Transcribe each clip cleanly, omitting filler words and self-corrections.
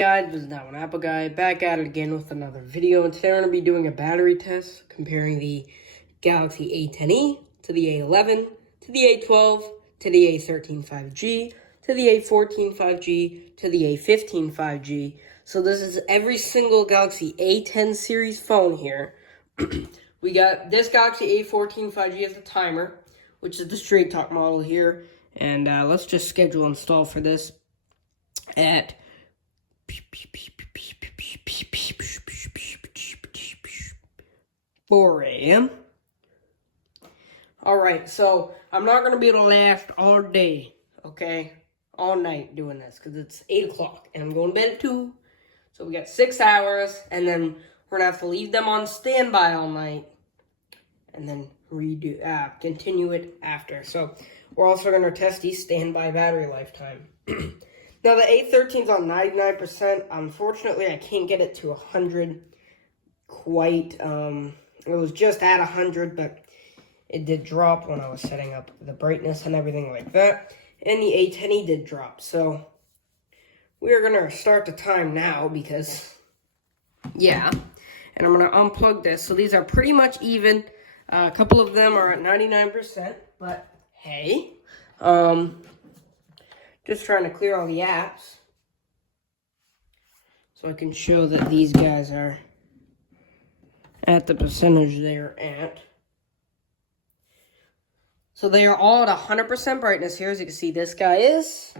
Guys, this is that one Apple Guy back at it again with another video, and today we're going to be doing a battery test comparing the Galaxy A10e to the A11 to the A12 to the A13 5G to the A14 5G to the A15 5G. So this is every single Galaxy A10 series phone here. We got this Galaxy A14 5G as the timer, which is the straight talk model here, and let's just schedule install for this at 4 a.m. Alright, so I'm not going to be able to last all day, okay? All night doing this, because it's 8 o'clock, and I'm going to bed at 2. So we got 6 hours, and then we're going to have to leave them on standby all night, and then continue it after. So we're also going to test the standby battery lifetime. Now, the A13's on 99%. Unfortunately, I can't get it to 100 quite. It was just at 100, but it did drop when I was setting up the brightness and everything like that. And the A10e did drop. So we are going to start the time now because, yeah. And I'm going to unplug this. So these are pretty much even. A couple of them are at 99%, but hey. Just trying to clear all the apps so I can show that these guys are at the percentage they're at. So they are all at 100% brightness here. As you can see, this guy is.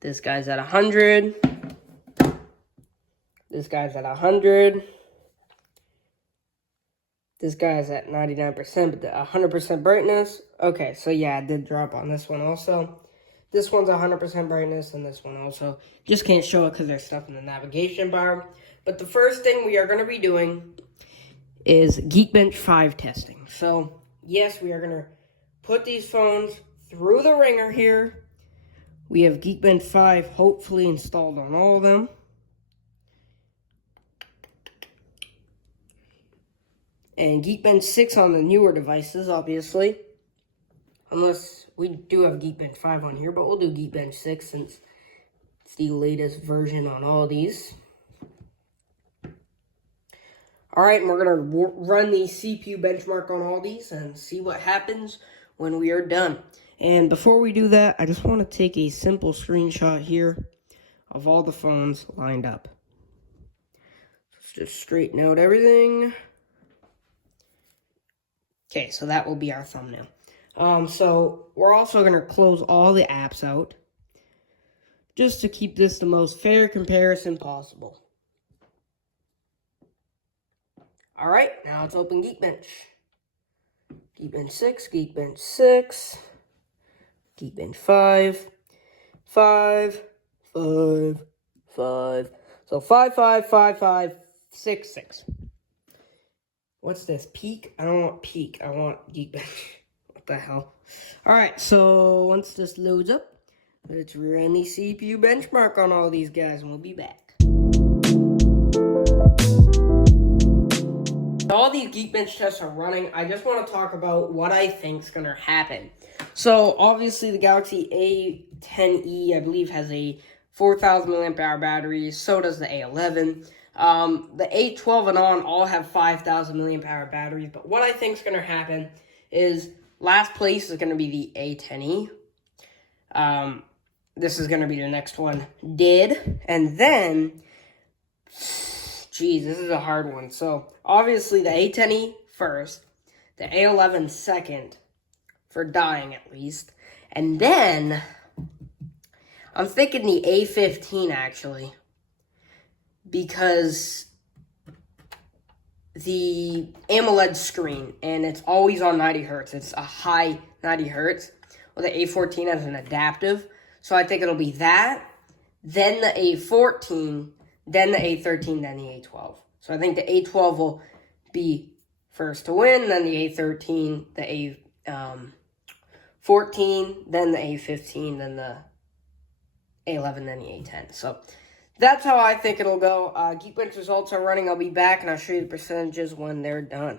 This guy's at 100. This guy's at 100. This guy's at 99%, but 100% brightness. Okay, so yeah, it did drop on this one also. This one's 100% brightness, and this one also. Just can't show it because there's stuff in the navigation bar. But the first thing we are going to be doing is Geekbench 5 testing. So, yes, we are going to put these phones through the ringer here. We have Geekbench 5 hopefully installed on all of them. And Geekbench 6 on the newer devices, obviously. Unless we do have Geekbench 5 on here, but we'll do Geekbench 6 since it's the latest version on all these. Alright, and we're going to run the CPU benchmark on all these and see what happens when we are done. And before we do that, I just want to take a simple screenshot here of all the phones lined up. Let's just straighten out everything. Okay, so that will be our thumbnail. So we're also going to close all the apps out just to keep this the most fair comparison possible. Alright, now let's open Geekbench. Geekbench 6, Geekbench 6, Geekbench 5, 5, 5, 5. So 5, 5, 5, 5, 6, 6. What's this? Peak? I don't want peak. I want Geekbench. What the hell? Alright, so once this loads up, let's run the CPU benchmark on all these guys, and we'll be back. All these Geekbench tests are running. I just want to talk about what I think is going to happen. So, obviously, the Galaxy A10e, I believe, has a 4,000 mAh battery. So does the A11. The A12 and on all have 5,000 mAh batteries, but what I think is going to happen is last place is going to be the A10e. This is going to be the next one, and then, geez, this is a hard one. So, obviously, the A10e first, the A11 second, for dying at least, and then, I'm thinking the A15, actually. Because the AMOLED screen, and it's always on 90 hertz. It's a high 90 hertz. Well, the A14 has an adaptive. So I think it'll be that, then the A14, then the A13, then the A12. So I think the A12 will be first to win, then the A13, the A14, then the A15, then the A11, then the A10. So that's how I think it'll go. Geekbench results are running. I'll be back, and I'll show you the percentages when they're done.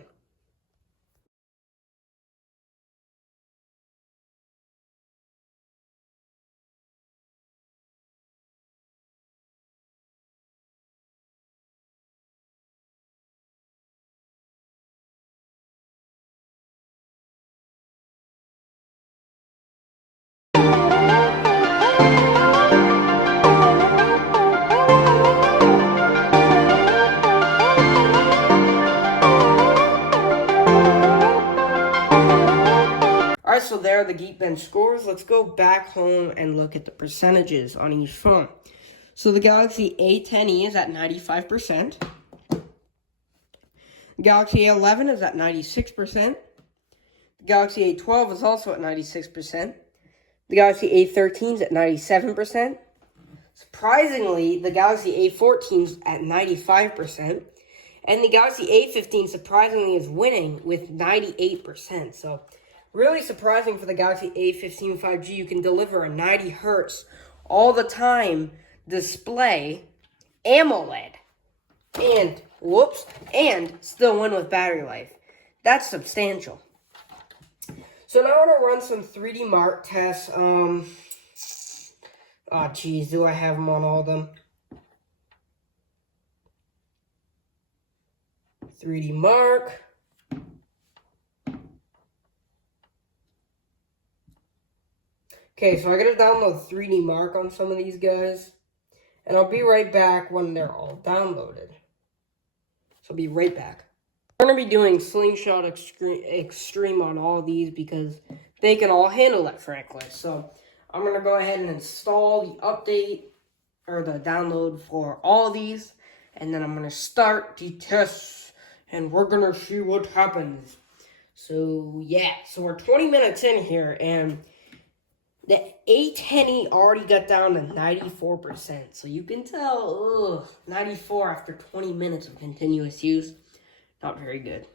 there are the Geekbench scores. Let's go back home and look at the percentages on each phone. So the Galaxy A10e is at 95%. The Galaxy A11 is at 96%. The Galaxy A12 is also at 96%. The Galaxy A13 is at 97%. Surprisingly, the Galaxy A14 is at 95%. And the Galaxy A15 surprisingly is winning with 98%. So really surprising for the Galaxy A15 5G. You can deliver a 90 hertz all the time display, AMOLED, and still win with battery life. That's substantial. So now I'm going to run some 3D Mark tests. Do I have them on all of them? 3D Mark. Okay, so I gotta download 3D Mark on some of these guys. And I'll be right back when they're all downloaded. So I'll be right back. We're going to be doing Slingshot Extreme on all of these because they can all handle it, frankly. So I'm going to go ahead and install the update or the download for all of these. And then I'm going to start the tests and we're going to see what happens. So yeah, so we're 20 minutes in here and the A10e already got down to 94%. So you can tell, 94 after 20 minutes of continuous use. Not very good.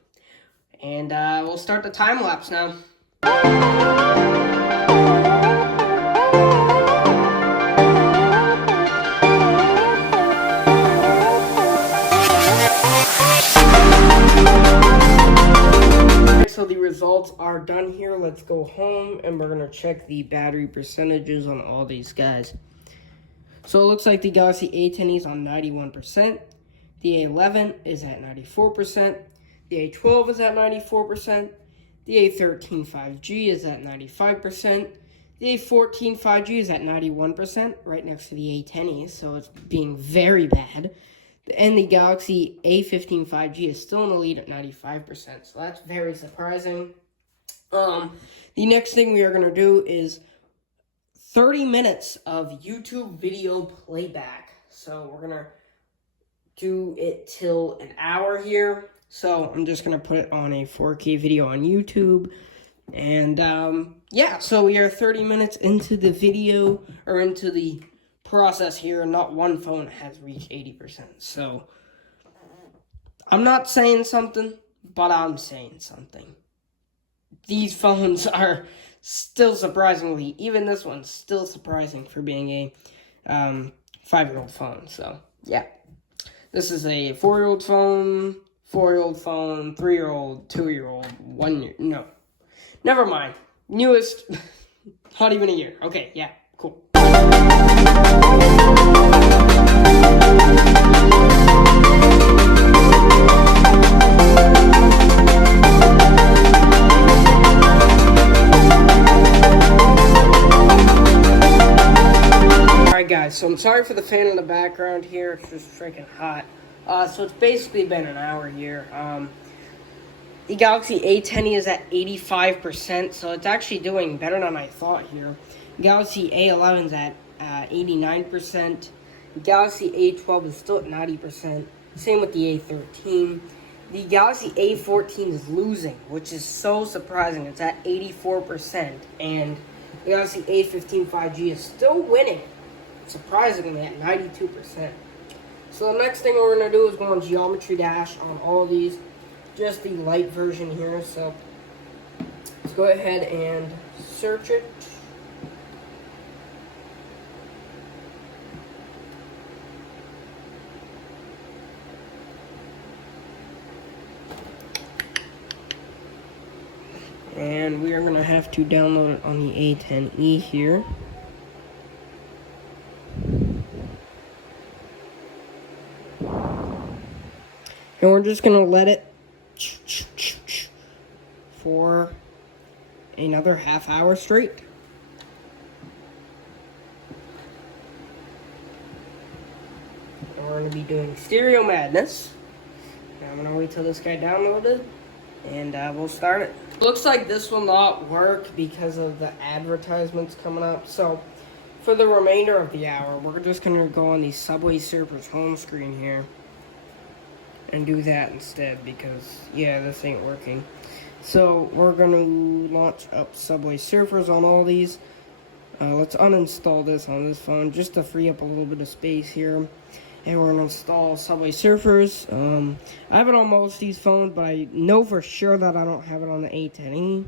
And we'll start the time lapse now. So the results are done here. Let's go home and we're going to check the battery percentages on all these guys. So it looks like the Galaxy A10e is on 91%. The A11 is at 94%. The A12 is at 94%. The A13 5G is at 95%. The A14 5G is at 91%, right next to the A10e, so it's being very bad. And the Galaxy A15 5G is still in the lead at 95%, so that's very surprising. The next thing we are going to do is 30 minutes of YouTube video playback. So we're going to do it till an hour here. So I'm just going to put it on a 4K video on YouTube. And yeah, so we are 30 minutes into the video, or into the process here, and not one phone has reached 80%. So I'm not saying something, but I'm saying something. These phones are still surprisingly, even this one's still surprising for being a 5-year-old phone. So yeah, this is a 4-year-old phone, 4-year-old phone, 3-year-old, 2-year-old, 1 year. No, never mind. Newest, not even a year. Okay, yeah, cool. Alright guys, so I'm sorry for the fan in the background here, it's just freaking hot. So it's basically been an hour here. The Galaxy A10e is at 85%, so it's actually doing better than I thought here. Galaxy A11 is at 89%. Galaxy A12 is still at 90%. Same with the A13. The Galaxy A14 is losing, which is so surprising. It's at 84%. And the Galaxy A15 5G is still winning, surprisingly, at 92%. So the next thing we're going to do is go on Geometry Dash on all of these. Just the light version here. So let's go ahead and search it. And we are going to have to download it on the A10e here. And we're just going to let it for another half hour straight. And we're going to be doing Stereo Madness. And I'm going to wait till this guy downloaded, and we'll start it. Looks like this will not work because of the advertisements coming up. So, for the remainder of the hour, we're just going to go on the Subway Surfers home screen here. And do that instead because, yeah, this ain't working. So, we're going to launch up Subway Surfers on all these. Let's uninstall this on this phone just to free up a little bit of space here. And we're going to install Subway Surfers. I have it on most of these phones, but I know for sure that I don't have it on the a10e.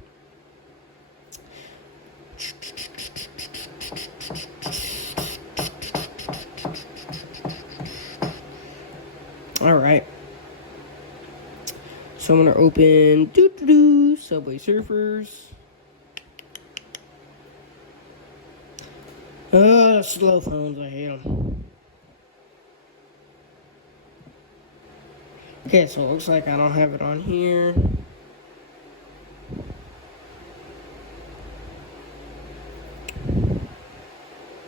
Alright. So I'm going to open Subway Surfers. Slow phones, I hate them. Okay, so it looks like I don't have it on here.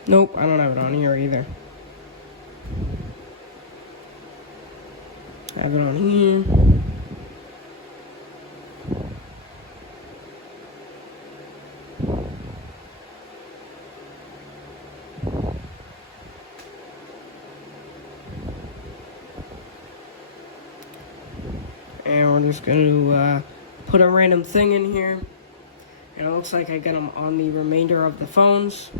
Nope, I don't have it on here either. I have it on here. And we're just going to put a random thing in here. And it looks like I got them on the remainder of the phones.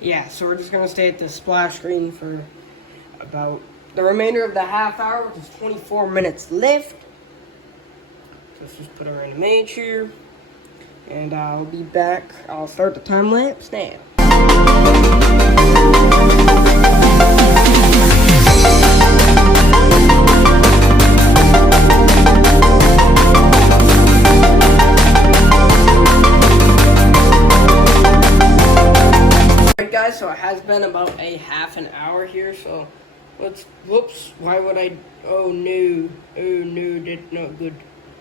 Yeah, so we're just going to stay at the splash screen for about the remainder of the half hour, which is 24 minutes left. So let's just put a random age here. And I'll be back. I'll start the time lapse now. Guys, so it has been about a half an hour here, so whoops, why would I, oh no, that's not good.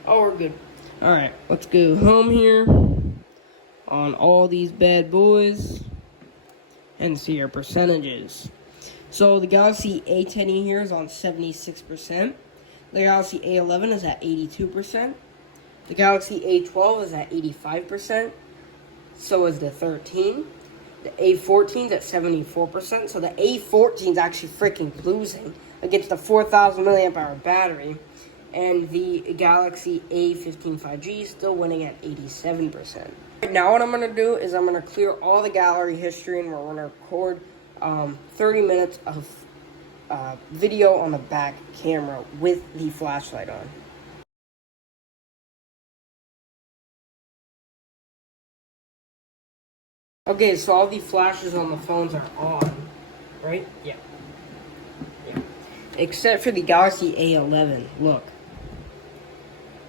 Oh, we're good. Alright, let's go home here on all these bad boys and see our percentages. So the Galaxy A10e here is on 76%. The Galaxy A11 is at 82%. The Galaxy A12 is at 85%. So is the 13. The A14 is at 74%, so the A14 is actually freaking losing against the 4,000 milliamp hour battery. And the Galaxy A15 5G is still winning at 87%. Right now what I'm going to do is I'm going to clear all the gallery history and we're going to record 30 minutes of video on the back camera with the flashlight on. Okay, so all the flashes on the phones are on, right? Yeah. Except for the Galaxy A11. Look.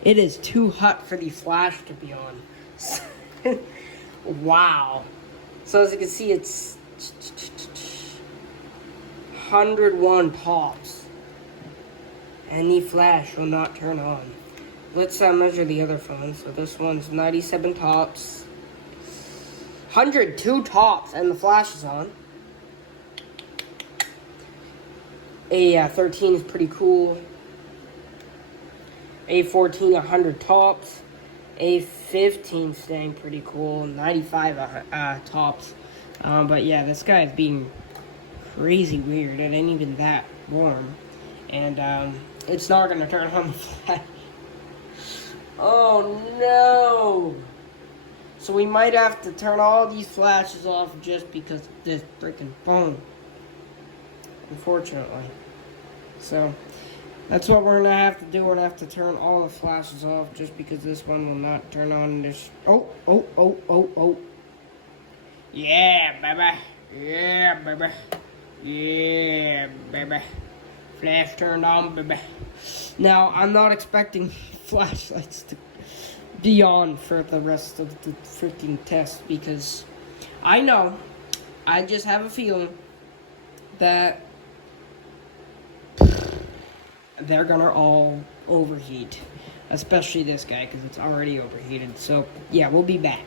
It is too hot for the flash to be on. Wow. So as you can see, it's 101 tops. And the flash will not turn on. Let's measure the other phones. So this one's 97 tops. 102 tops, and the flash is on. A13 is pretty cool. A14, 100 tops. A15 staying pretty cool. 95 tops. But yeah, this guy is being crazy weird. It ain't even that warm. And it's not going to turn on the flash. Oh no! So we might have to turn all these flashes off just because of this freaking phone. Unfortunately. So, that's what we're going to have to do. We're going to have to turn all the flashes off just because this one will not turn on this. Oh. Yeah, baby. Yeah, baby. Yeah, baby. Flash turned on, baby. Now, I'm not expecting flashlights to be on for the rest of the freaking test because I know, I just have a feeling that they're gonna all overheat, especially this guy because it's already overheated. So yeah, we'll be back.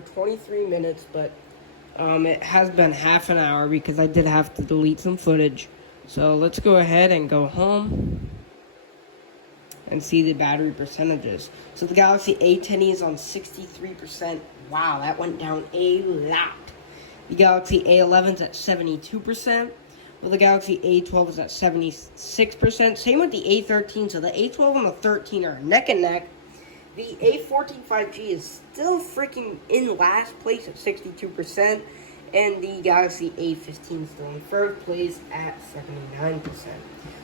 for 23 minutes, but it has been half an hour because I did have to delete some footage. So let's go ahead and go home and see the battery percentages. So the Galaxy A10 is on 63%. Wow, that went down a lot. The Galaxy A11 is at 72%. Well, the Galaxy A12 is at 76%. Same with the A13. So the A12 and the 13 are neck and neck. The A14 5G is still freaking in last place at 62%. And the Galaxy A15 is still in third place at 79%.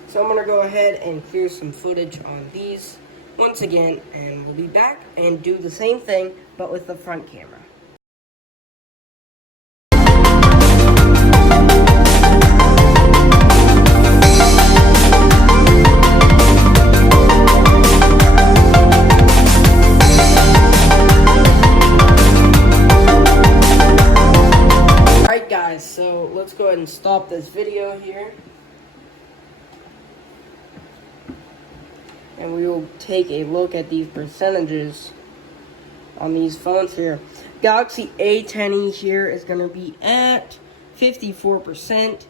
So I'm going to go ahead and clear some footage on these once again. And we'll be back and do the same thing, but with the front camera. So let's go ahead and stop this video here, and we will take a look at these percentages on these phones here. Galaxy A10 here is going to be at 54%,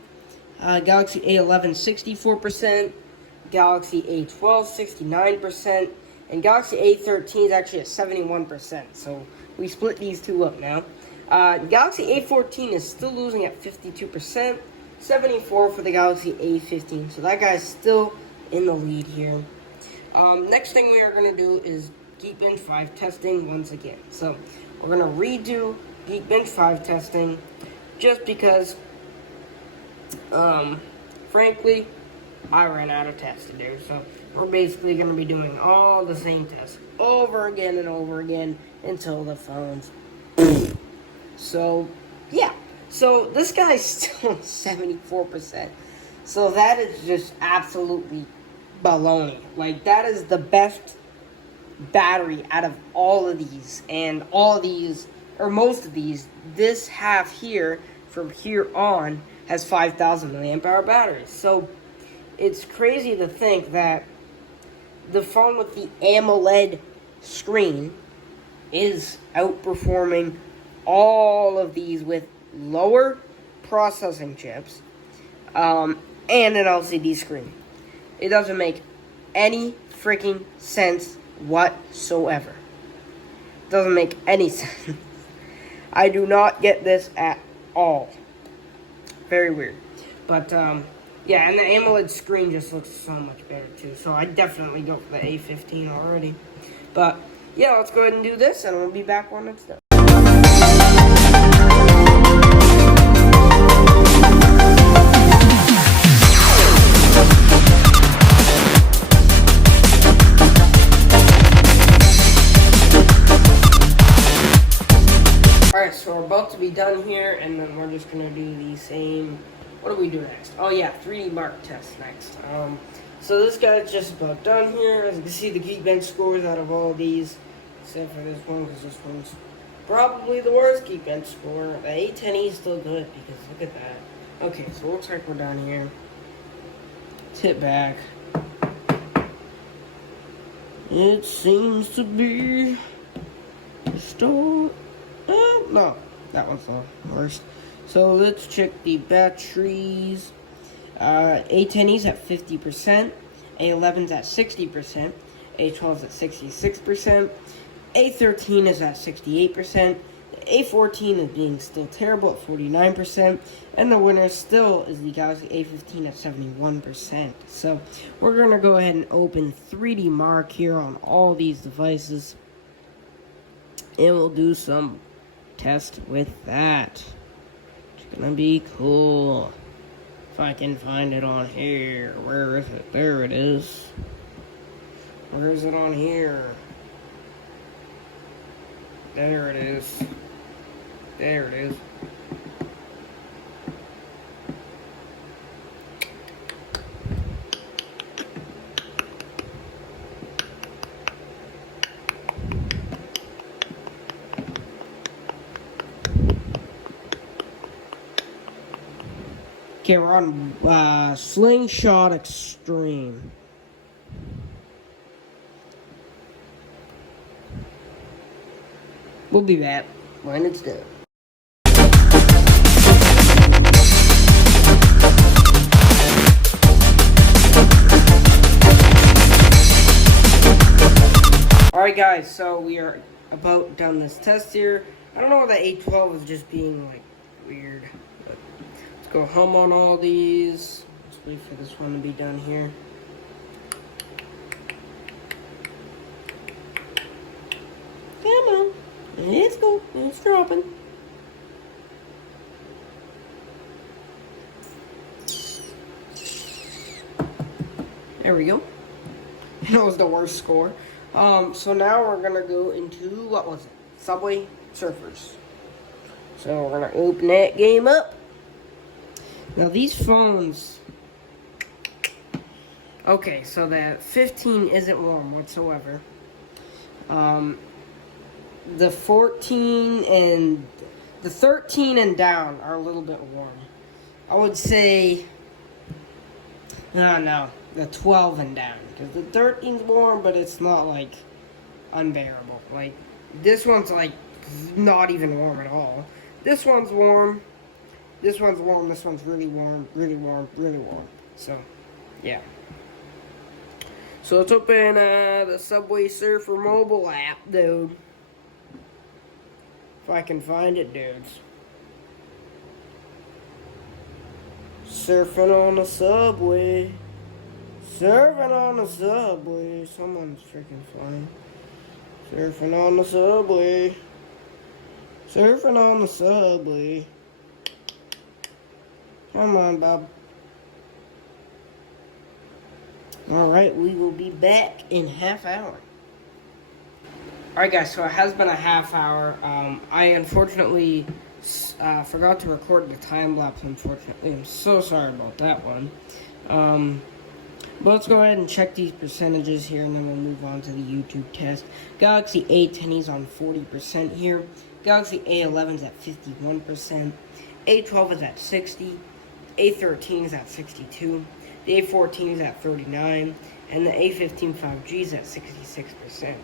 Galaxy A11 64%, Galaxy A12 69%, and Galaxy A13 is actually at 71%. So we split these two up now. Galaxy A14 is still losing at 52%, 74% for the Galaxy A15. So that guy's still in the lead here. Next thing we are going to do is Geekbench 5 testing once again. So we're going to redo Geekbench 5 testing just because, frankly, I ran out of tests to do. So we're basically going to be doing all the same tests over again and over again until the phone's So, yeah. So, this guy's still at 74%. So, that is just absolutely baloney. Like, that is the best battery out of all of these. And all of these, or most of these, this half here, from here on, has 5,000 milliamp hour batteries. So, it's crazy to think that the phone with the AMOLED screen is outperforming all of these with lower processing chips and an LCD screen. It doesn't make any freaking sense whatsoever. It doesn't make any sense. I do not get this at all. Very weird. But yeah, and the AMOLED screen just looks so much better too. So I definitely go for the A15 already. But yeah, let's go ahead and do this, and we'll be back when it's done. Alright, so we're about to be done here, and then we're just going to do the same. What do we do next? Oh yeah, 3D Mark test next. So this guy's just about done here. As you can see, the Geekbench scores out of all of these, except for this one, because this one's probably the worst Geekbench score. The A10 is still good, because look at that. Okay, so it looks like we're done here. Let's hit back. It seems to be still... no, that one's the worst. So let's check the batteries. A10's at 50%, A11's at 60%, A12's at 66%, A13 is at 68%, A14 is being still terrible at 49%, and the winner still is the Galaxy A15 at 71%. So we're going to go ahead and open 3D Mark here on all these devices, and we'll do some test with that. It's going to be cool. If I can find it on here. Where is it? There it is. Where is it on here? There it is. There it is. Okay, we're on Slingshot Extreme. We'll be back. when it's done. Alright guys, so we are about done this test here. I don't know why the A12 is just being like weird. But let's go hum on all these. Let's wait for this one to be done here. Come on. Let's go. It's dropping. There we go. That was the worst score. So now we're gonna go into, what was it? Subway Surfers. So we're gonna open that game up. Now these phones, okay, so the 15 isn't warm whatsoever. The 14 and the 13 and down are a little bit warm. I would say, no, the 12 and down, because the 13's warm, but it's not like unbearable. Like this one's like not even warm at all. This one's warm. This one's warm. This one's really warm, really warm, really warm. So, yeah. So let's open the Subway Surfer mobile app, dude. If I can find it, dudes. Surfing on the subway. Surfing on the subway. Someone's freaking flying. Surfing on the subway. Surfing on the subway. Come on, Bob. Alright, we will be back in half hour. Alright guys, so it has been a half hour. I unfortunately forgot to record the time lapse, unfortunately. I'm so sorry about that one. But let's go ahead and check these percentages here, and then we'll move on to the YouTube test. Galaxy A10 is on 40% here. Galaxy A11 is at 51%. A12 is at 60%. A13 is at 62%. The A14 is at 39%. And the A15 5G is at 66%.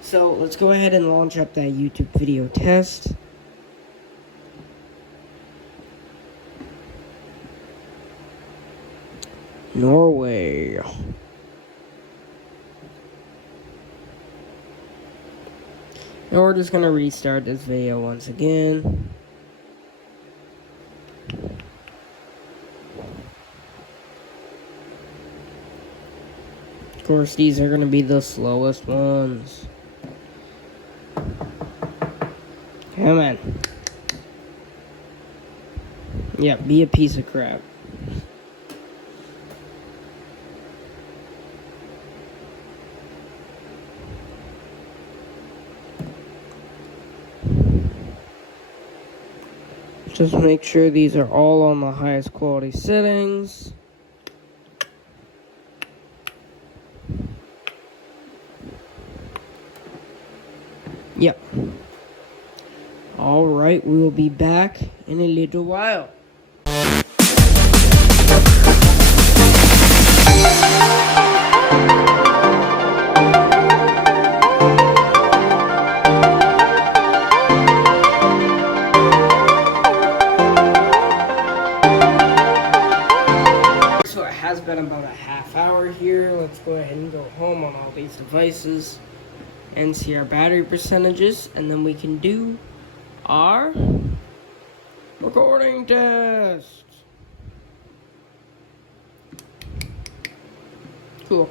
So let's go ahead and launch up that YouTube video test. Norway. Now we're just gonna restart this video once again. Of course, these are gonna be the slowest ones. Come on. Yeah, be a piece of crap. Just make sure these are all on the highest quality settings. Yep. Alright, we will be back in a little while. So it has been about a half hour here. Let's go ahead and go home on all these devices and see our battery percentages, and then we can do our recording test. Cool.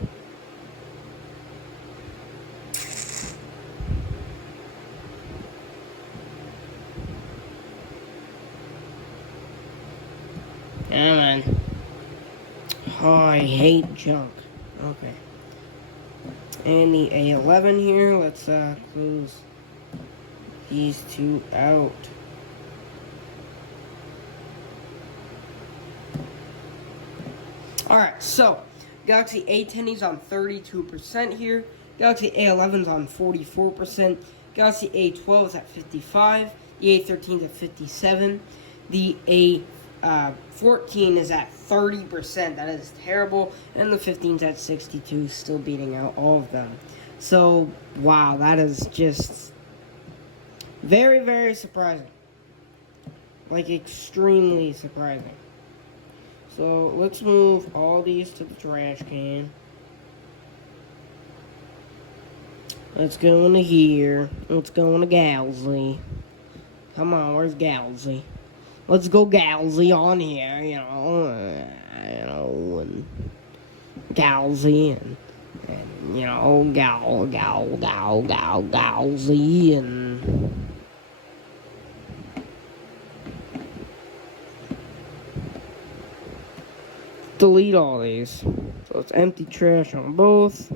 Come on. Oh, I hate junk. Okay. And the A11 here, let's close these two out. Alright, so Galaxy A10 is on 32% here. Galaxy A11 is on 44%. Galaxy A12 is at 55%. The A13 is at 57%. The A14 is at 30%. That is terrible. And the 15 is at 62%, still beating out all of them. So, wow, that is just Very, very surprising. Like, extremely surprising. So, let's move all these to the trash can. Let's go into here. Let's go into Galsy. Come on, where's Galsy? Let's go Galsy on here, and Galsy, and Galsy, and delete all these. So it's empty trash on both.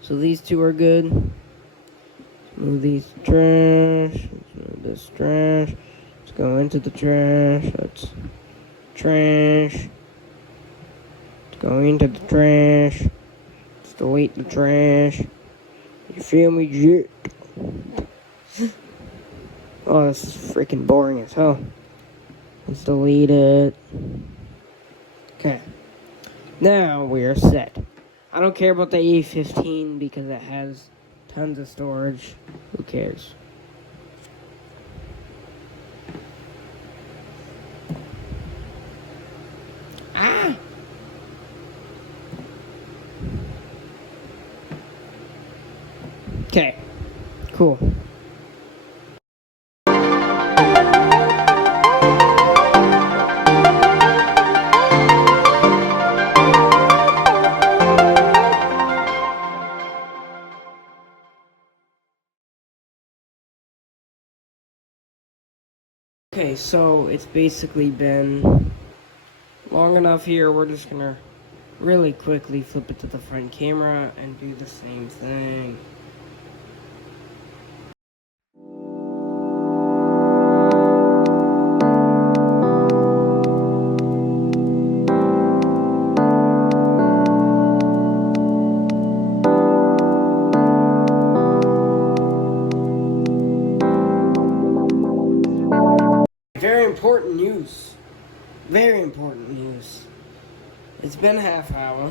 So these two are good. Move these to trash. Move this trash. Let's go into the trash. Let's trash. Let's go into the trash. Let's delete the trash. You feel me, Jit? Oh, this is freaking boring as hell. Let's delete it. Okay. Now we are set. I don't care about the A15 because it has tons of storage. Who cares? Ah! Okay. Cool. Okay, so it's basically been long enough here. We're just gonna really quickly flip it to the front camera and do the same thing. Very important news. Very important news. It's been a half hour.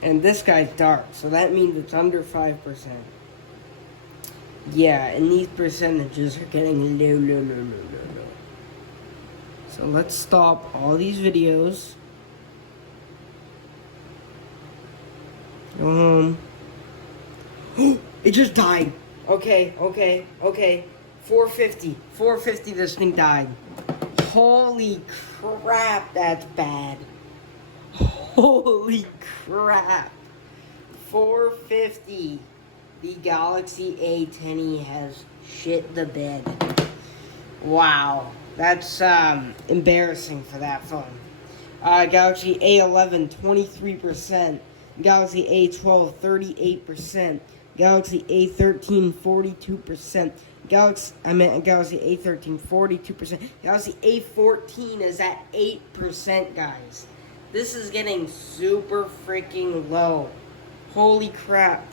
And this guy's dark, so that means it's under 5%. Yeah, and these percentages are getting low. So let's stop all these videos. Go home. It just died. Okay. 450, this thing died. Holy crap, that's bad. Holy crap. 450. The Galaxy A10 has shit the bed. Wow. That's embarrassing for that phone. Galaxy A11, 23%. Galaxy A12, 38%. Galaxy A13, 42%. Galaxy A13, 42%. Galaxy A14 is at 8%, guys. This is getting super freaking low. Holy crap.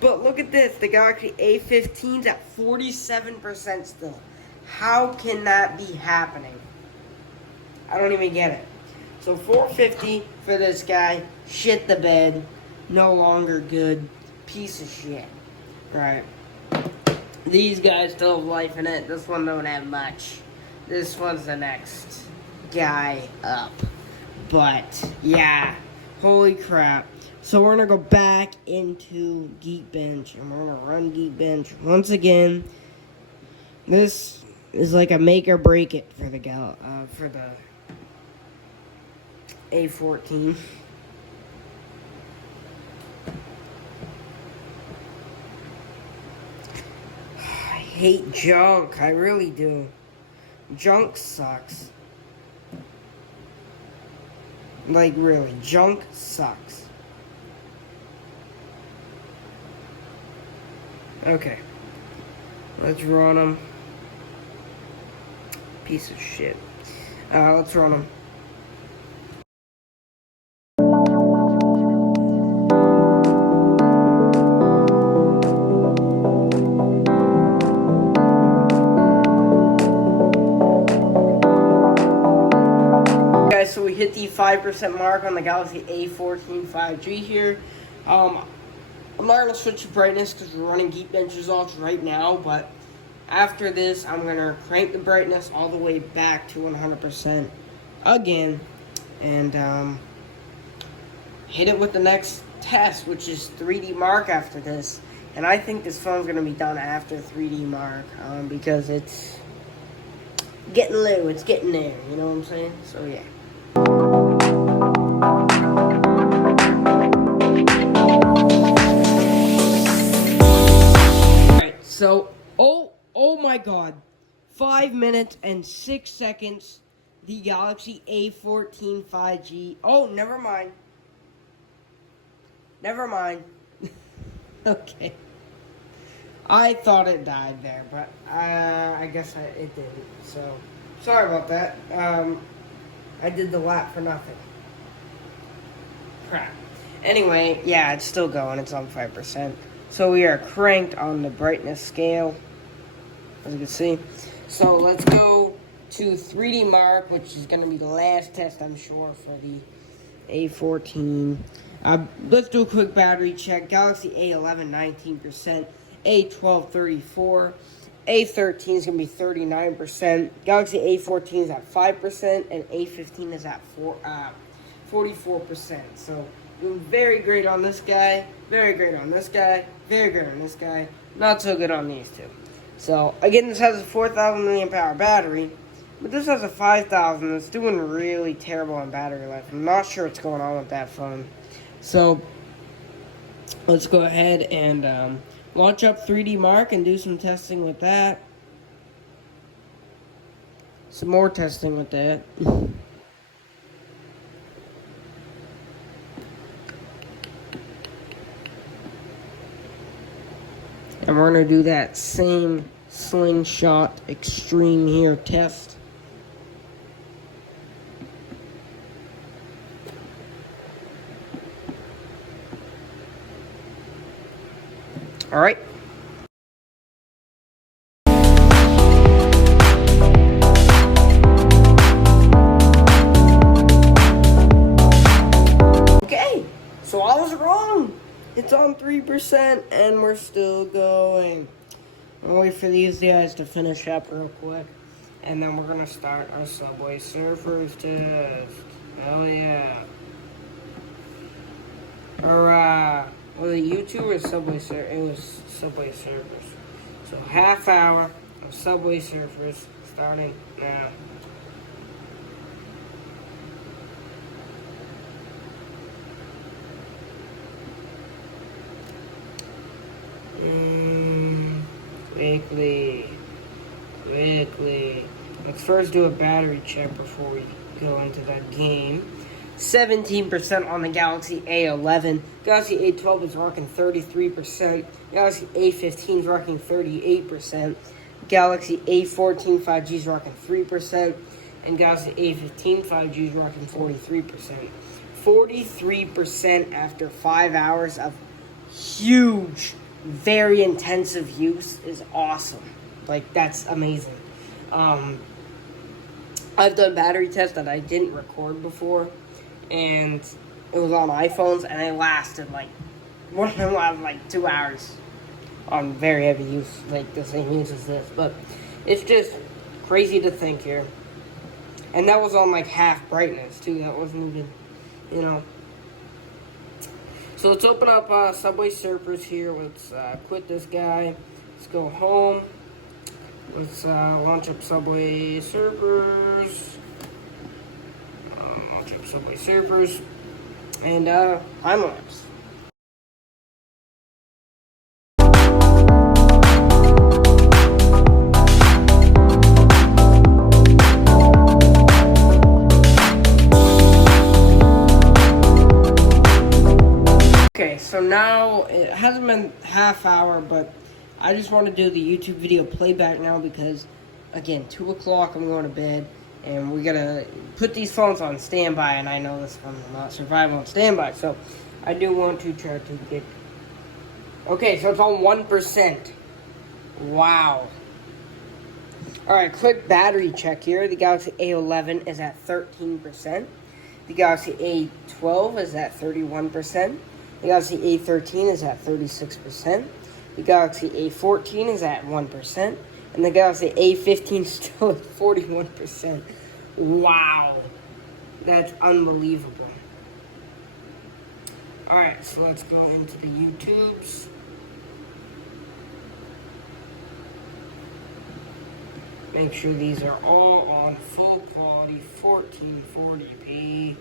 But look at this. The Galaxy A15's at 47% still. How can that be happening? I don't even get it. So 450 for this guy. Shit the bed. No longer good. Piece of shit. Right. These guys still have life in it. This one don't have much. This one's the next guy up. But, yeah. Holy crap. So we're going to go back into Geekbench. And we're going to run Geekbench once again. This is like a make or break it for the A14. I hate junk. I really do. Junk sucks. Like, really. Junk sucks. Okay. Let's run them. Piece of shit. Let's run them. So we hit the 5% mark on the Galaxy A14 5G here. I'm not going to switch to brightness because we're running Geekbench results right now, but after this, I'm going to crank the brightness all the way back to 100% again, and hit it with the next test, which is 3D Mark after this. And I think this phone's going to be done after 3D Mark, because it's getting low, it's getting there, you know what I'm saying? So, yeah. So, oh my god, 5 minutes and 6 seconds, the Galaxy A14 5G, oh, never mind, okay, I thought it died there, but, I guess it didn't, so, sorry about that, I did the lap for nothing, crap. Anyway, yeah, it's still going, it's on 5%. So we are cranked on the brightness scale, as you can see. So let's go to 3D Mark, which is going to be the last test, I'm sure, for the A14. Let's do a quick battery check. Galaxy A11, 19%. A12, 34%. A13 is going to be 39%. Galaxy A14 is at 5%, and A15 is at 44%. So doing very great on this guy, very great on this guy, very good on this guy, not so good on these two. So, again, this has a 4,000 milliamp hour battery, but this has a 5,000. It's doing really terrible on battery life. I'm not sure what's going on with that phone. So, let's go ahead and launch up 3D Mark and do some testing with that. Some more testing with that. And we're going to do that same slingshot extreme here test. All right. Okay, so I was wrong. It's on 3%, and we're still going. I'll wait for these guys to finish up real quick, and then we're gonna start our Subway Surfers test. Hell yeah! Or was it YouTube or Subway Surfers? It was Subway Surfers. So half hour of Subway Surfers starting now. Quickly. Let's first do a battery check before we go into that game. 17% on the Galaxy A11. Galaxy A12 is rocking 33%. Galaxy A15 is rocking 38%. Galaxy A14 5G is rocking 3%. And Galaxy A15 5G is rocking 43%. 43% after 5 hours of huge, very intensive use is awesome. Like, that's amazing. I've done battery tests that I didn't record before, and it was on iPhones, and it lasted like, one of them lasted like 2 hours on very heavy use, like the same use as this. But it's just crazy to think here. And that was on like half brightness too. That wasn't even, you know. So let's open up Subway Surfers here. Let's quit this guy. Let's go home. Let's launch up Subway Surfers. Launch up Subway Surfers. And time lapse. Okay, so now it hasn't been half hour, but I just want to do the YouTube video playback now because, again, 2 o'clock I'm going to bed, and we gotta put these phones on standby, and I know this one will not survive on standby, so I do want to try to get... Okay, so it's on 1%. Wow. Alright, quick battery check here. The Galaxy A11 is at 13%. The Galaxy A12 is at 31%. The Galaxy A13 is at 36%. The Galaxy A14 is at 1%. And the Galaxy A15 is still at 41%. Wow. That's unbelievable. Alright, so let's go into the YouTubes. Make sure these are all on full quality 1440p.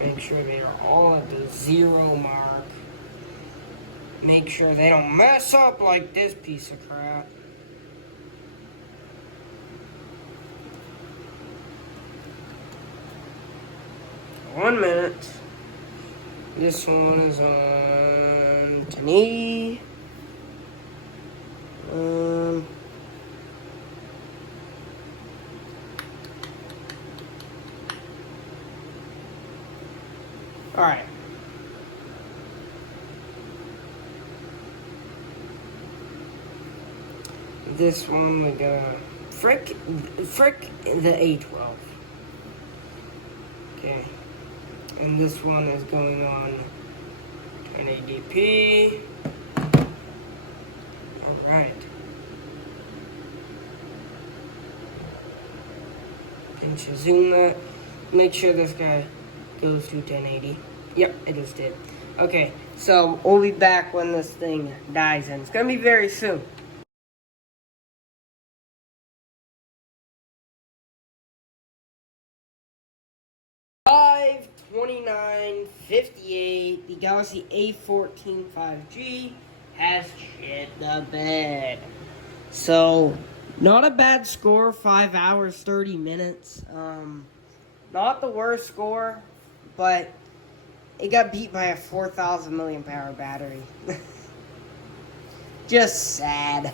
Make sure they are all at the 0 mark. Make sure they don't mess up like this piece of crap. One minute. This one is on 1080. Alright. This one we got frick the A12. Okay. And this one is going on 1080p. Alright. Pinch and zoom that. Make sure this guy goes to 1080. Yep, it just did. Okay, so we'll be back when this thing dies in. It's gonna be very soon. 29:58. The Galaxy A14 5G has shit the bed. So, not a bad score. 5 hours, 30 minutes. Not the worst score, but it got beat by a 4,000 milliamp hour battery. Just sad.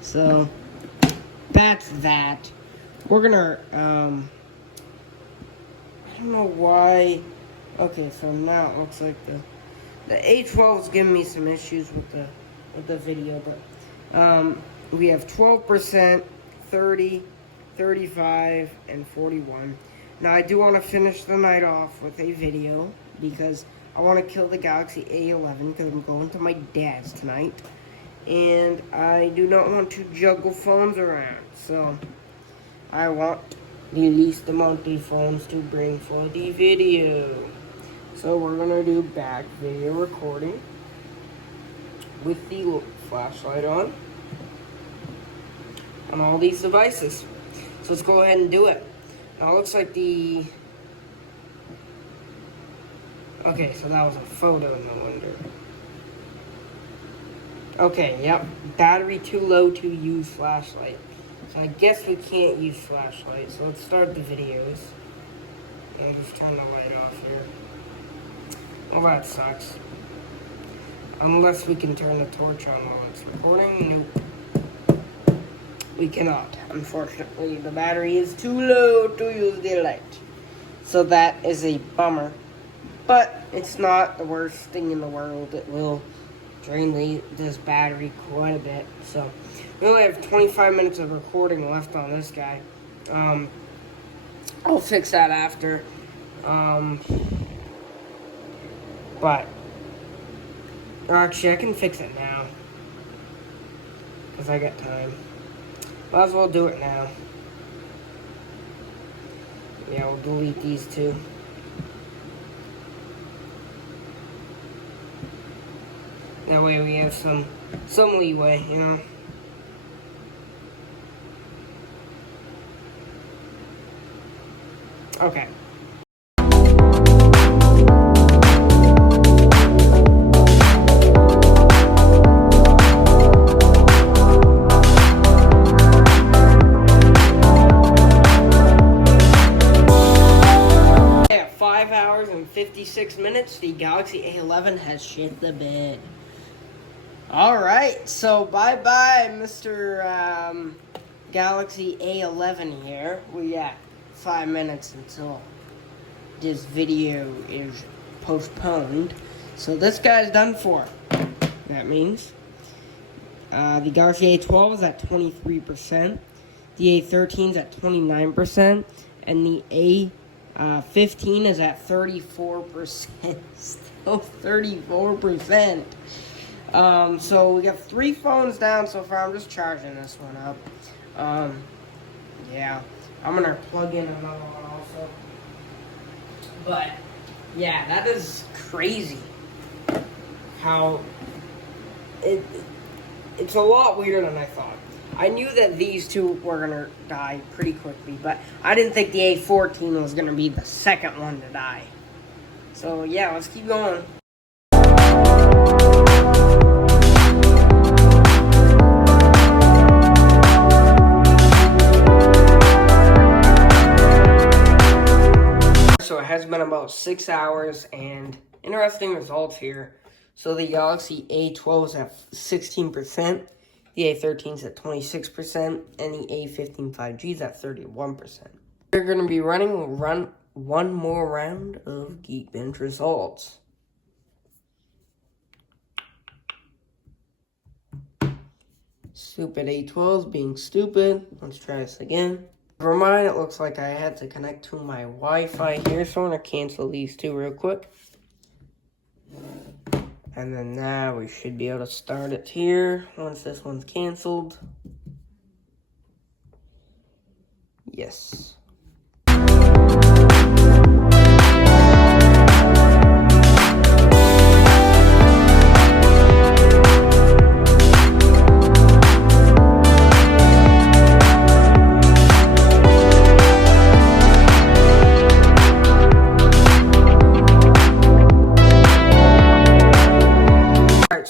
So, that's that. We're gonna, I don't know why. Okay, so now it looks like the A12 is giving me some issues with the video, but we have 12%, 30, 35, and 41. Now I do want to finish the night off with a video because I want to kill the Galaxy A11 because I'm going to my dad's tonight, and I do not want to juggle phones around, so I want the least amount of phones to bring for the video. So we're gonna do back video recording with the flashlight on all these devices. So let's go ahead and do it. Now it looks like the... Okay, so that was a photo, no wonder. Okay, yep. Battery too low to use flashlight. So I guess we can't use flashlight. So let's start the videos. I'll just turn the light off here. Well, that sucks. Unless we can turn the torch on while it's recording. Nope. We cannot. Unfortunately, the battery is too low to use the light. So that is a bummer. But it's not the worst thing in the world. It will drain this battery quite a bit. So we only have 25 minutes of recording left on this guy. I'll fix that after. But actually, I can fix it now because I got time. Might as well do it now. Yeah, we'll delete these two. That way we have some leeway, you know. Okay. At 5 hours and 56 minutes, the Galaxy A11 has shit the bed. Alright, so bye-bye, Mr. Galaxy A11 here. We got 5 minutes until this video is postponed. So this guy's done for. That means the Galaxy A12 is at 23%, the A13 is at 29%, and the 15 is at 34%. Still 34%. So we got 3 phones down so far. I'm just charging this one up. Yeah. I'm gonna plug in another one also. But, yeah, that is crazy. How it's a lot weirder than I thought. I knew that these two were gonna die pretty quickly, but I didn't think the A14 was gonna be the second one to die. So yeah, let's keep going. So it has been about 6 hours, and interesting results here. So the Galaxy A12 is at 16%, the A13 is at 26%, and the A15 5G is at 31%. We're going to be running one more round of Geekbench results. Stupid A12s being stupid. Let's try this again. For mine, it looks like I had to connect to my Wi-Fi here, so I'm going to cancel these two real quick. And then now we should be able to start it here once this one's canceled. Yes.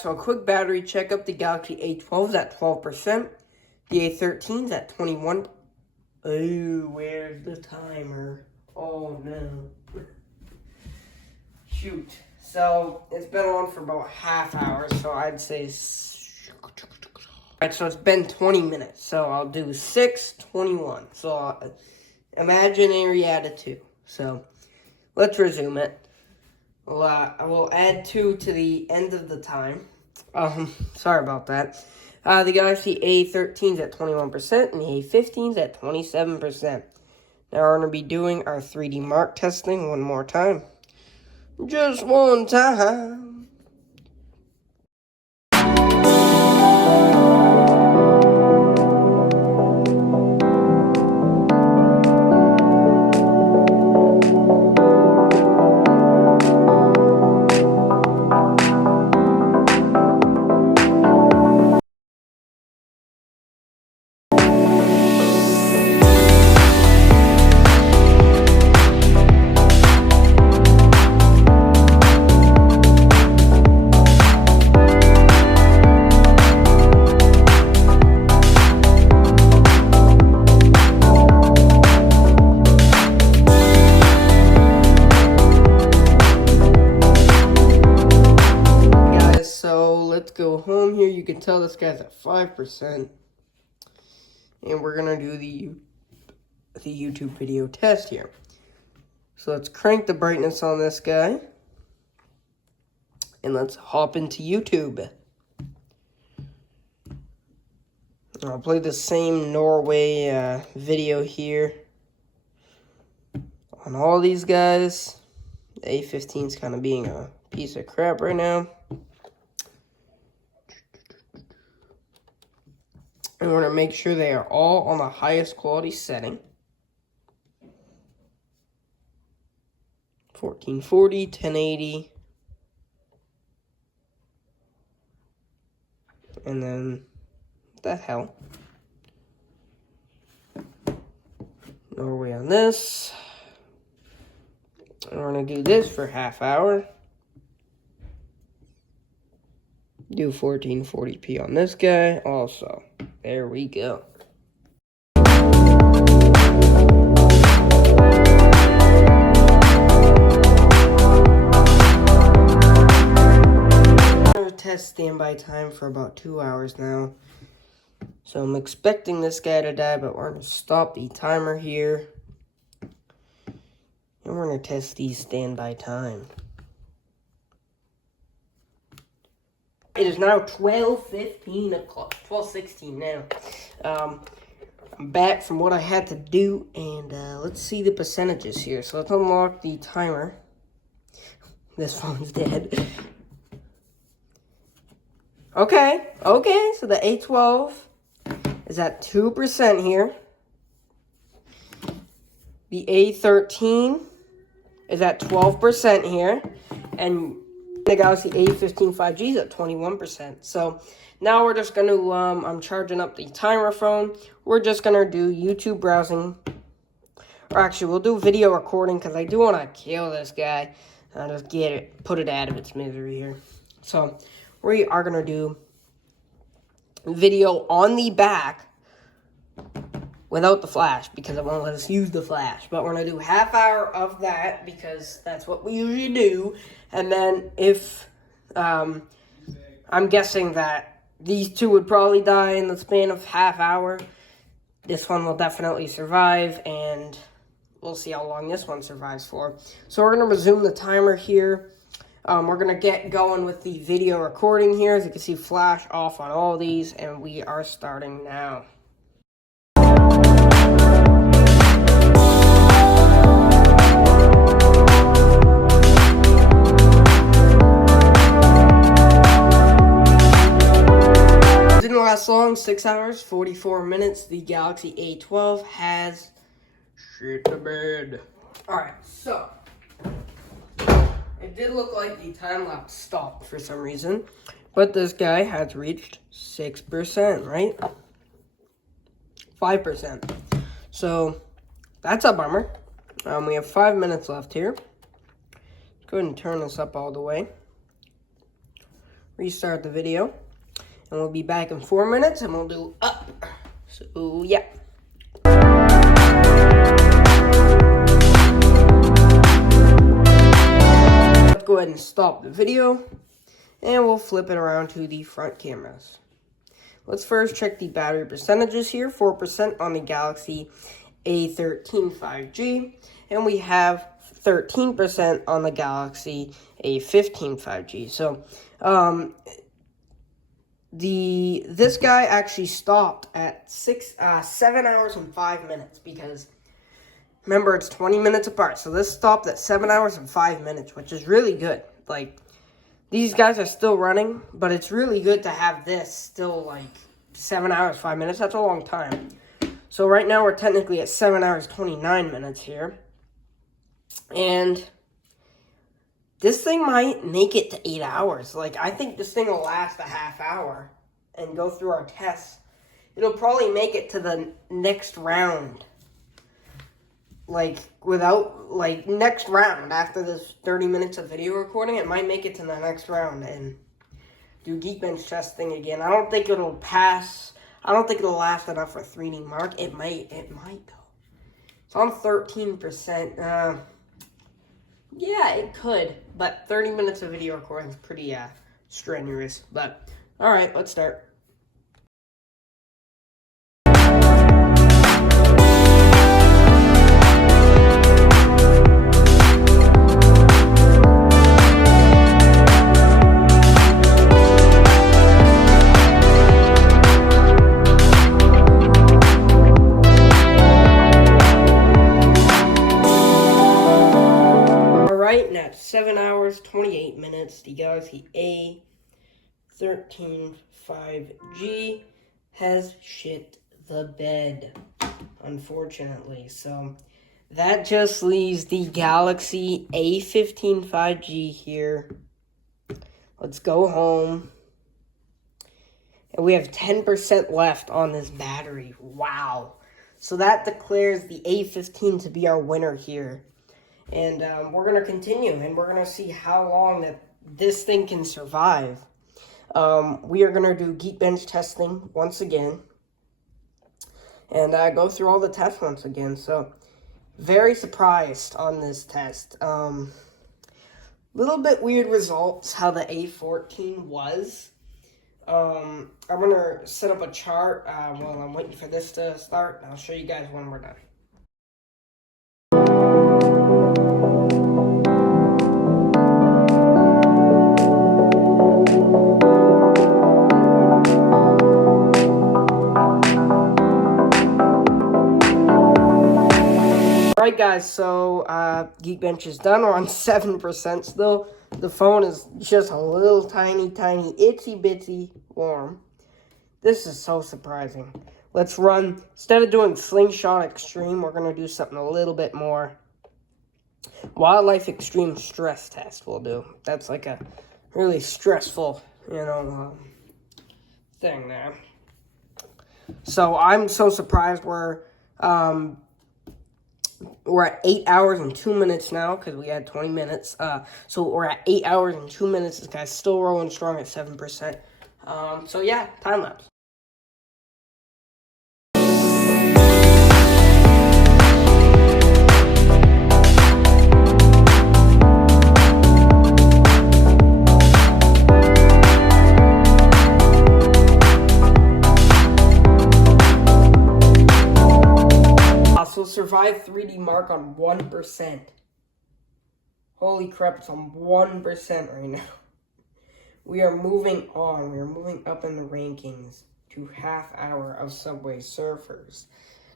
So a quick battery checkup, the Galaxy A12 is at 12%, the A13 is at 21%. Oh, where's the timer? Oh no. Shoot. So it's been on for about half hour, so I'd say... Alright, so it's been 20 minutes, so I'll do 6:21. So imaginary added 2. So let's resume it. Well, I will add 2 to the end of the time. Sorry about that. The Galaxy A13 is at 21%, and the A15 is at 27%. Now we're going to be doing our 3D Mark testing one more time. Just one time. Let's go home here. You can tell this guy's at 5%. And we're going to do the YouTube video test here. So let's crank the brightness on this guy. And let's hop into YouTube. I'll play the same Norway video here. On all these guys. The A15 is kind of being a piece of crap right now. And we're going to make sure they are all on the highest quality setting. 1440, 1080. And then, what the hell? Norway on this. And we're going to do this for half hour. Do 1440p on this guy also. There we go. Test standby time for about 2 hours now. So I'm expecting this guy to die, but we're going to stop the timer here. And we're going to test the standby time. It is now 12:15 o'clock. 12:16 now. I'm back from what I had to do, and let's see the percentages here. So let's unlock the timer. This phone's dead. Okay, so the A12 is at 2% here. The A13 is at 12% here. And the Galaxy A15 5G is at 21%. So now we're just going to, I'm charging up the timer phone. We're just going to do YouTube browsing. Or actually, we'll do video recording because I do want to kill this guy. I'll just put it out of its misery here. So we are going to do video on the back without the flash because it won't let us use the flash. But we're going to do half hour of that because that's what we usually do. And then if, I'm guessing that these two would probably die in the span of half hour. This one will definitely survive, and we'll see how long this one survives for. So we're going to resume the timer here. We're going to get going with the video recording here. As you can see, flash off on all these, and we are starting now. Didn't last long, 6 hours, 44 minutes. The Galaxy A12 has shit the bed. Alright, so it did look like the time lapse stopped for some reason, but this guy has reached 6%, right? 5%. So that's a bummer. We have 5 minutes left here. Let's go ahead and turn this up all the way. Restart the video. And we'll be back in 4 minutes and we'll do up. So yeah. Let's go ahead and stop the video. And we'll flip it around to the front cameras. Let's first check the battery percentages here. 4% on the Galaxy A13 5G. And we have 13% on the Galaxy A15 5G. So, this guy actually stopped at 7 hours and 5 minutes because, remember, it's 20 minutes apart. So this stopped at 7 hours and 5 minutes, which is really good. Like, these guys are still running, but it's really good to have this still, like, 7 hours, 5 minutes. That's a long time. So right now we're technically at 7 hours, 29 minutes here. And this thing might make it to 8 hours. Like, I think this thing will last a half hour and go through our tests. It'll probably make it to the next round. Like, next round. After this 30 minutes of video recording, it might make it to the next round and do Geekbench testing again. I don't think it'll pass. I don't think it'll last enough for 3D Mark. It might, though. It's on 13%. Yeah, it could, but 30 minutes of video recording is pretty strenuous. But all right, let's start. And at 7 hours, 28 minutes, the Galaxy A13 5G has shit the bed, unfortunately. So that just leaves the Galaxy A15 5G here. Let's go home. And we have 10% left on this battery. Wow. So that declares the A15 to be our winner here. And we're going to continue, and we're going to see how long that this thing can survive. We are going to do Geekbench testing once again. And go through all the tests once again. So, very surprised on this test. Little bit weird results, how the A14 was. I'm going to set up a chart while I'm waiting for this to start. I'll show you guys when we're done. Alright guys, so Geekbench is done. We're on 7% still. The phone is just a little tiny, itsy bitsy warm. This is so surprising. Let's run, instead of doing Slingshot Extreme, we're going to do something a little bit more. Wildlife Extreme Stress Test we'll do. That's like a really stressful, thing there. So I'm so surprised we're at 8 hours and 2 minutes now, because we had 20 minutes. So we're at 8 hours and 2 minutes. This guy's still rolling strong at 7%. So yeah, time lapse. Survive 3D mark on 1%. Holy crap, it's on 1% right now. We are moving on. We are moving up in the rankings to half hour of Subway Surfers.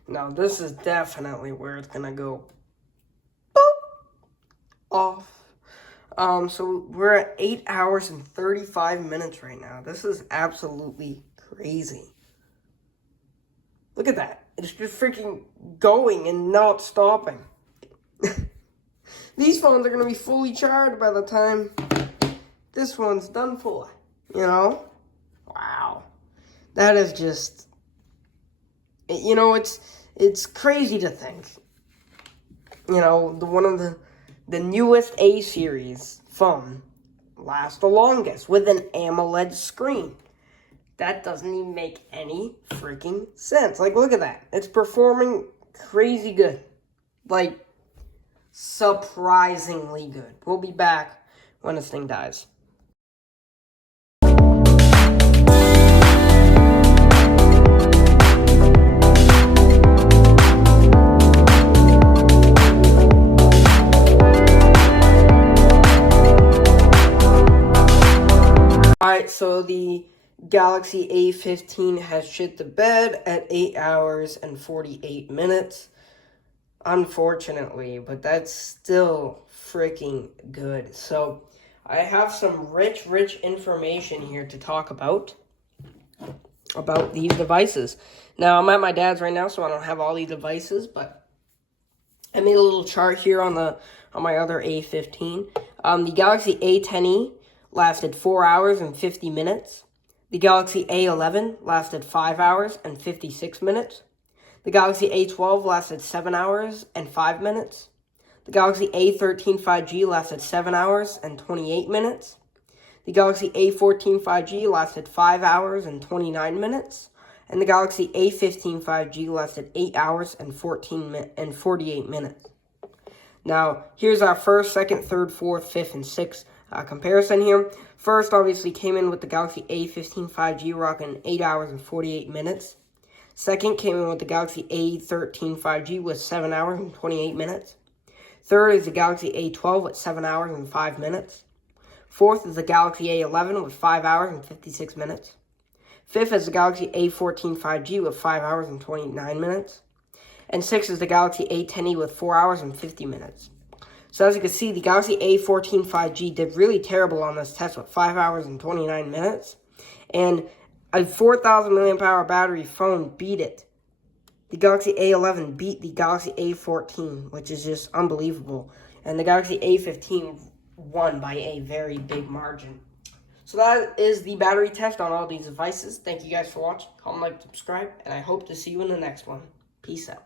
Now, this is definitely where it's going to go boop, off. So we're at 8 hours and 35 minutes right now. This is absolutely crazy. Look at that. It's just freaking going and not stopping. These phones are going to be fully charged by the time this one's done for. Wow. That is just, it's crazy to think. One of the newest A series phone lasts the longest with an AMOLED screen. That doesn't even make any freaking sense. Like, look at that. It's performing crazy good. Like, surprisingly good. We'll be back when this thing dies. Alright, so the Galaxy A15 has shit the bed at 8 hours and 48 minutes. Unfortunately, but that's still freaking good. So, I have some rich information here to talk about these devices. Now, I'm at my dad's right now, so I don't have all these devices, but I made a little chart here on my other A15. The Galaxy A10e lasted 4 hours and 50 minutes. The Galaxy A11 lasted 5 hours and 56 minutes. The Galaxy A12 lasted 7 hours and 5 minutes. The Galaxy A13 5G lasted 7 hours and 28 minutes. The Galaxy A14 5G lasted 5 hours and 29 minutes. And the Galaxy A15 5G lasted 8 hours and 48 minutes. Now, here's our first, second, third, fourth, fifth, and sixth comparison here. First, obviously, came in with the Galaxy A15 5G rocking 8 hours and 48 minutes. Second, came in with the Galaxy A13 5G with 7 hours and 28 minutes. Third is the Galaxy A12 with 7 hours and 5 minutes. Fourth is the Galaxy A11 with 5 hours and 56 minutes. Fifth is the Galaxy A14 5G with 5 hours and 29 minutes. And sixth is the Galaxy A10e with 4 hours and 50 minutes. So as you can see, the Galaxy A14 5G did really terrible on this test with 5 hours and 29 minutes. And a 4,000 milliamp hour battery phone beat it. The Galaxy A11 beat the Galaxy A14, which is just unbelievable. And the Galaxy A15 won by a very big margin. So that is the battery test on all these devices. Thank you guys for watching. Comment, like, subscribe, and I hope to see you in the next one. Peace out.